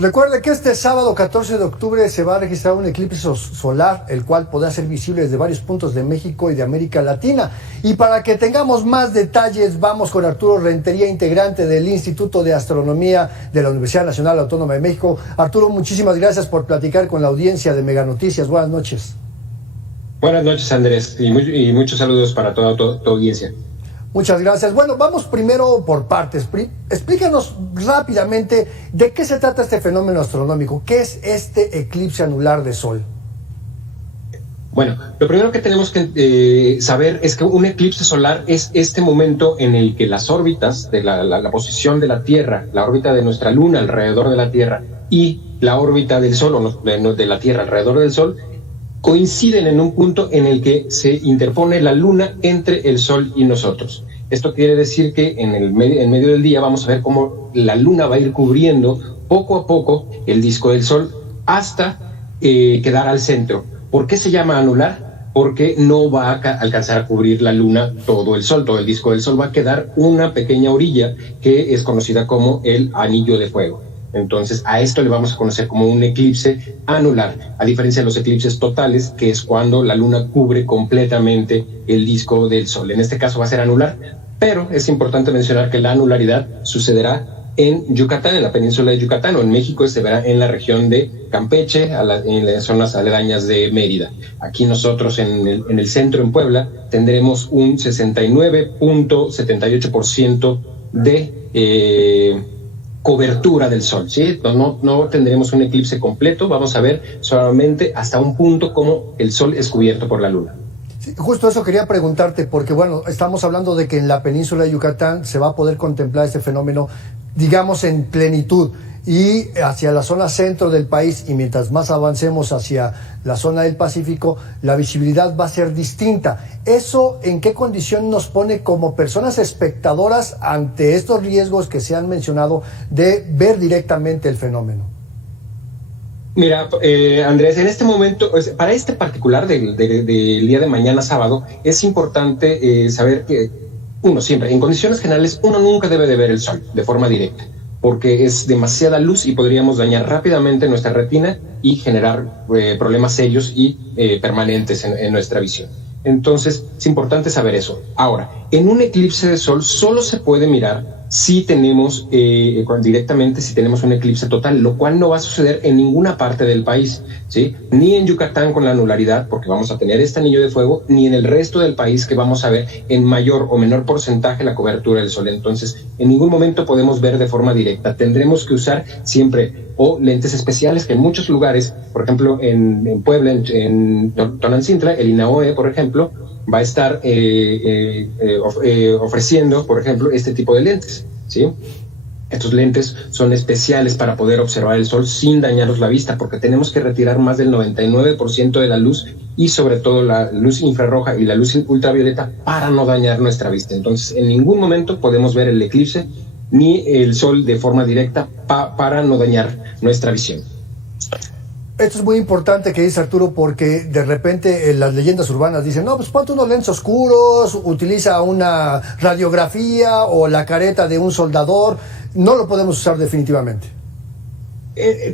Recuerde que este sábado 14 de octubre se va a registrar un eclipse solar, el cual podrá ser visible desde varios puntos de México y de América Latina. Y para que tengamos más detalles, vamos con Arturo Rentería, integrante del Instituto de Astronomía de la Universidad Nacional Autónoma de México. Arturo, muchísimas gracias por platicar con la audiencia de Mega Noticias. Buenas noches. Buenas noches, Andrés, y muchos saludos para toda tu audiencia. Muchas gracias. Bueno, vamos primero por partes. Explícanos rápidamente de qué se trata este fenómeno astronómico. ¿Qué es este eclipse anular de Sol? Bueno, lo primero que tenemos que saber es que un eclipse solar es este momento en el que las órbitas de la posición de la Tierra, la órbita de nuestra Luna alrededor de la Tierra y la órbita del Sol, o de la Tierra alrededor del Sol, coinciden en un punto en el que se interpone la Luna entre el Sol y nosotros. Esto quiere decir que en medio del día vamos a ver cómo la Luna va a ir cubriendo poco a poco el disco del Sol hasta quedar al centro. ¿Por qué se llama anular? Porque no va a alcanzar a cubrir la Luna todo el Sol, todo el disco del Sol. Va a quedar una pequeña orilla que es conocida como el anillo de fuego. Entonces, a esto le vamos a conocer como un eclipse anular, a diferencia de los eclipses totales, que es cuando la Luna cubre completamente el disco del Sol. En este caso va a ser anular, pero es importante mencionar que la anularidad sucederá en Yucatán, en la península de Yucatán, o en México se verá en la región de Campeche, en las zonas aledañas de Mérida. Aquí nosotros en el centro, en Puebla, tendremos un 69.78% de cobertura del Sol, ¿sí? No tendremos un eclipse completo, vamos a ver solamente hasta un punto como el Sol es cubierto por la Luna. Sí, justo eso quería preguntarte, porque bueno, estamos hablando de que en la península de Yucatán se va a poder contemplar este fenómeno, digamos, en plenitud, y hacia la zona centro del país, y mientras más avancemos hacia la zona del Pacífico, la visibilidad va a ser distinta. ¿Eso en qué condición nos pone como personas espectadoras ante estos riesgos que se han mencionado de ver directamente el fenómeno? Mira, Andrés, en este momento, para este particular del día de mañana sábado, es importante saber que siempre, en condiciones generales, uno nunca debe de ver el Sol de forma directa, porque es demasiada luz y podríamos dañar rápidamente nuestra retina y generar problemas serios y permanentes en nuestra visión. Entonces, es importante saber eso. Ahora, en un eclipse de Sol solo se puede mirar si tenemos directamente, si tenemos un eclipse total, lo cual no va a suceder en ninguna parte del país, ¿sí? Ni en Yucatán con la anularidad, porque vamos a tener este anillo de fuego, ni en el resto del país, que vamos a ver en mayor o menor porcentaje la cobertura del Sol. Entonces, en ningún momento podemos ver de forma directa. Tendremos que usar siempre o lentes especiales, que en muchos lugares, por ejemplo, en Puebla, en Tonantzintla, el INAOE, por ejemplo, va a estar ofreciendo, por ejemplo, este tipo de lentes, ¿sí? Estos lentes son especiales para poder observar el Sol sin dañarnos la vista, porque tenemos que retirar más del 99% de la luz, y sobre todo la luz infrarroja y la luz ultravioleta, para no dañar nuestra vista. Entonces, en ningún momento podemos ver el eclipse ni el Sol de forma directa para no dañar nuestra visión. Esto es muy importante que dice Arturo, porque de repente las leyendas urbanas dicen, no, pues ponte unos lentes oscuros, utiliza una radiografía o la careta de un soldador. No lo podemos usar definitivamente.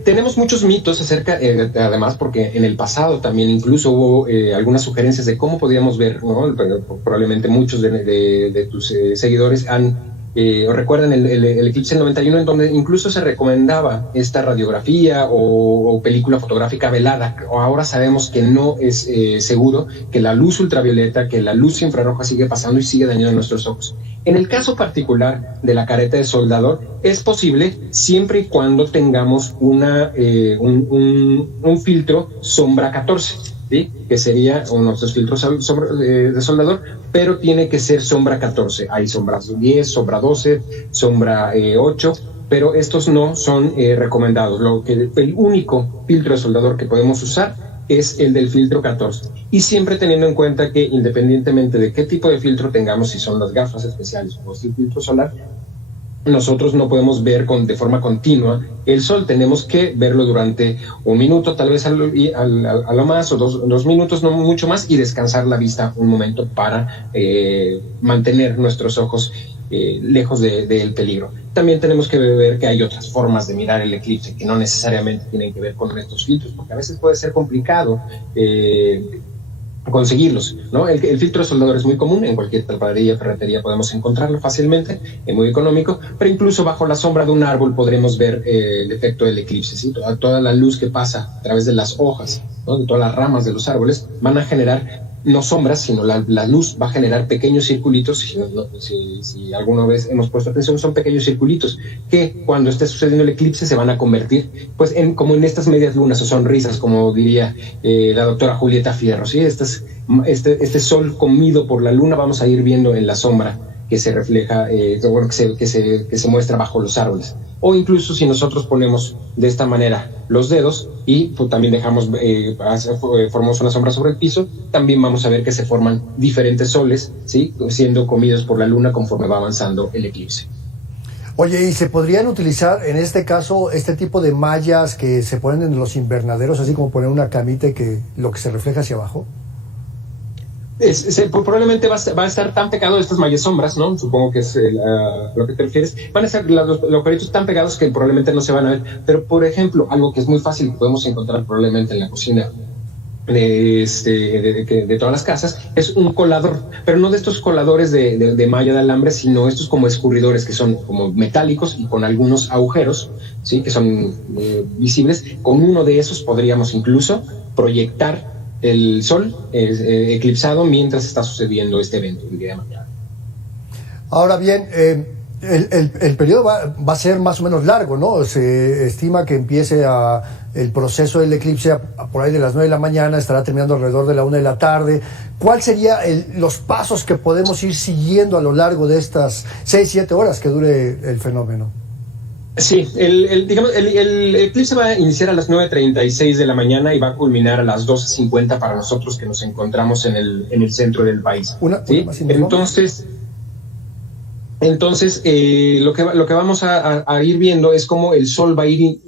Tenemos muchos mitos acerca, además, porque en el pasado también incluso hubo algunas sugerencias de cómo podíamos ver, ¿no? Probablemente muchos de tus seguidores recuerdan el eclipse del 91, en donde incluso se recomendaba esta radiografía o película fotográfica velada. Ahora sabemos que no es seguro, que la luz ultravioleta, que la luz infrarroja sigue pasando y sigue dañando nuestros ojos. En el caso particular de la careta de soldador, es posible siempre y cuando tengamos un filtro sombra 14. ¿Sí? Que sería uno de nuestros filtros de soldador, pero tiene que ser sombra 14. Hay sombra 10, sombra 12, sombra 8, pero estos no son recomendados. El único filtro de soldador que podemos usar es el del filtro 14. Y siempre teniendo en cuenta que, independientemente de qué tipo de filtro tengamos, si son las gafas especiales o el filtro solar, nosotros no podemos ver de forma continua el Sol. Tenemos que verlo durante un minuto, tal vez a lo más, o dos minutos, no mucho más, y descansar la vista un momento para mantener nuestros ojos lejos del peligro. También tenemos que ver que hay otras formas de mirar el eclipse que no necesariamente tienen que ver con estos filtros, porque a veces puede ser complicado conseguirlos, ¿no? El filtro de soldador es muy común, en cualquier panadería, ferretería podemos encontrarlo fácilmente, es muy económico, pero incluso bajo la sombra de un árbol podremos ver el efecto del eclipse, ¿sí? Toda la luz que pasa a través de las hojas, ¿no? De todas las ramas de los árboles van a generar no sombras, sino la luz va a generar pequeños circulitos. Si alguna vez hemos puesto atención, son pequeños circulitos que cuando esté sucediendo el eclipse se van a convertir pues como en estas medias lunas o sonrisas, como diría la doctora Julieta Fierro, ¿sí? Este sol comido por la luna vamos a ir viendo en la sombra que se refleja, que se muestra bajo los árboles. O incluso si nosotros ponemos de esta manera los dedos y pues, también formamos una sombra sobre el piso, también vamos a ver que se forman diferentes soles, ¿sí? Siendo comidos por la luna conforme va avanzando el eclipse. Oye, ¿y se podrían utilizar en este caso este tipo de mallas que se ponen en los invernaderos, así como poner una camita y que lo que se refleja hacia abajo? Probablemente va a estar tan pegado estas mallas sombras, ¿no? Supongo que es lo que te refieres. Van a ser los palitos tan pegados que probablemente no se van a ver. Pero, por ejemplo, algo que es muy fácil que podemos encontrar probablemente en la cocina de todas las casas es un colador, pero no de estos coladores de malla de alambre, sino estos como escurridores que son como metálicos y con algunos agujeros, ¿sí? Que son visibles. Con uno de esos podríamos incluso proyectar el sol eclipsado mientras está sucediendo este evento el día de mañana. Ahora bien, el periodo va a ser más o menos largo, ¿no? Se estima que empiece el proceso del eclipse por ahí de las 9 de la mañana, estará terminando alrededor de la 1 de la tarde. ¿Cuáles serían los pasos que podemos ir siguiendo a lo largo de estas 6-7 horas que dure el fenómeno? Sí, el eclipse va a iniciar a las 9:36 de la mañana y va a culminar a las 12:50 para nosotros que nos encontramos en el centro del país. ¿Sí? Entonces, lo que vamos a ir viendo es cómo el sol va a ir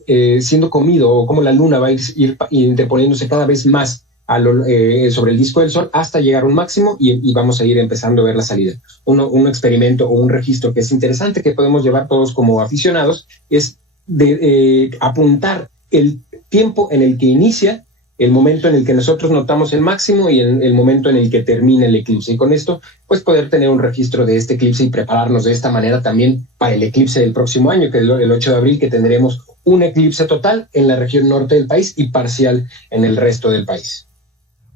siendo comido, o cómo la luna va a ir interponiéndose cada vez más sobre el disco del sol hasta llegar a un máximo y vamos a ir empezando a ver la salida. Un experimento o un registro que es interesante que podemos llevar todos como aficionados es de apuntar el tiempo en el que inicia, el momento en el que nosotros notamos el máximo y el momento en el que termina el eclipse. Y con esto, pues poder tener un registro de este eclipse y prepararnos de esta manera también para el eclipse del próximo año, que es el 8 de abril, que tendremos un eclipse total en la región norte del país y parcial en el resto del país.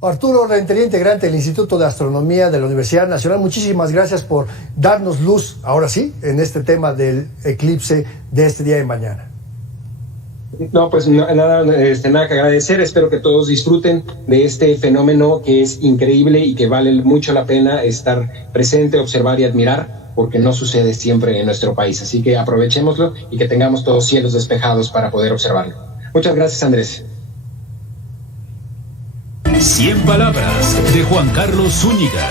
Arturo Rentería, integrante del Instituto de Astronomía de la Universidad Nacional, muchísimas gracias por darnos luz, ahora sí, en este tema del eclipse de este día de mañana. No, pues nada que agradecer. Espero que todos disfruten de este fenómeno que es increíble y que vale mucho la pena estar presente, observar y admirar, porque no sucede siempre en nuestro país. Así que aprovechémoslo y que tengamos todos cielos despejados para poder observarlo. Muchas gracias, Andrés. 100 palabras de Juan Carlos Zúñiga.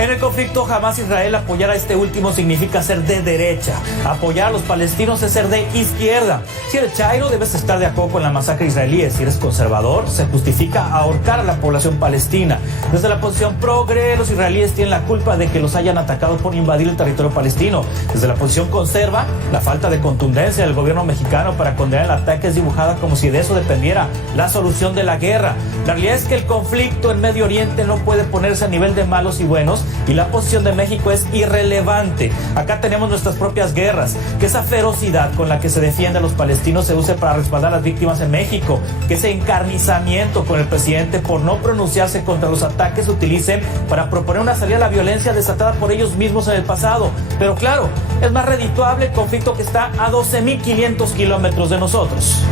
En el conflicto Hamás-Israel, apoyar a este último significa ser de derecha. Apoyar a los palestinos es ser de izquierda. Si eres chairo, debes estar de acuerdo con la masacre israelí. Si eres conservador, se justifica ahorcar a la población palestina. Desde la posición progre, los israelíes tienen la culpa de que los hayan atacado por invadir el territorio palestino. Desde la posición conserva, la falta de contundencia del gobierno mexicano para condenar el ataque es dibujada como si de eso dependiera la solución de la guerra. La realidad es que el conflicto en Medio Oriente no puede ponerse a nivel de malos y buenos, y la posición de México es irrelevante. Acá tenemos nuestras propias guerras, que esa ferocidad con la que se defiende a los palestinos se use para respaldar a las víctimas en México, que ese encarnizamiento con el presidente por no pronunciarse contra los ataques se utilicen para proponer una salida a la violencia desatada por ellos mismos en el pasado. Pero claro, es más redituable el conflicto que está a 12.500 kilómetros de nosotros.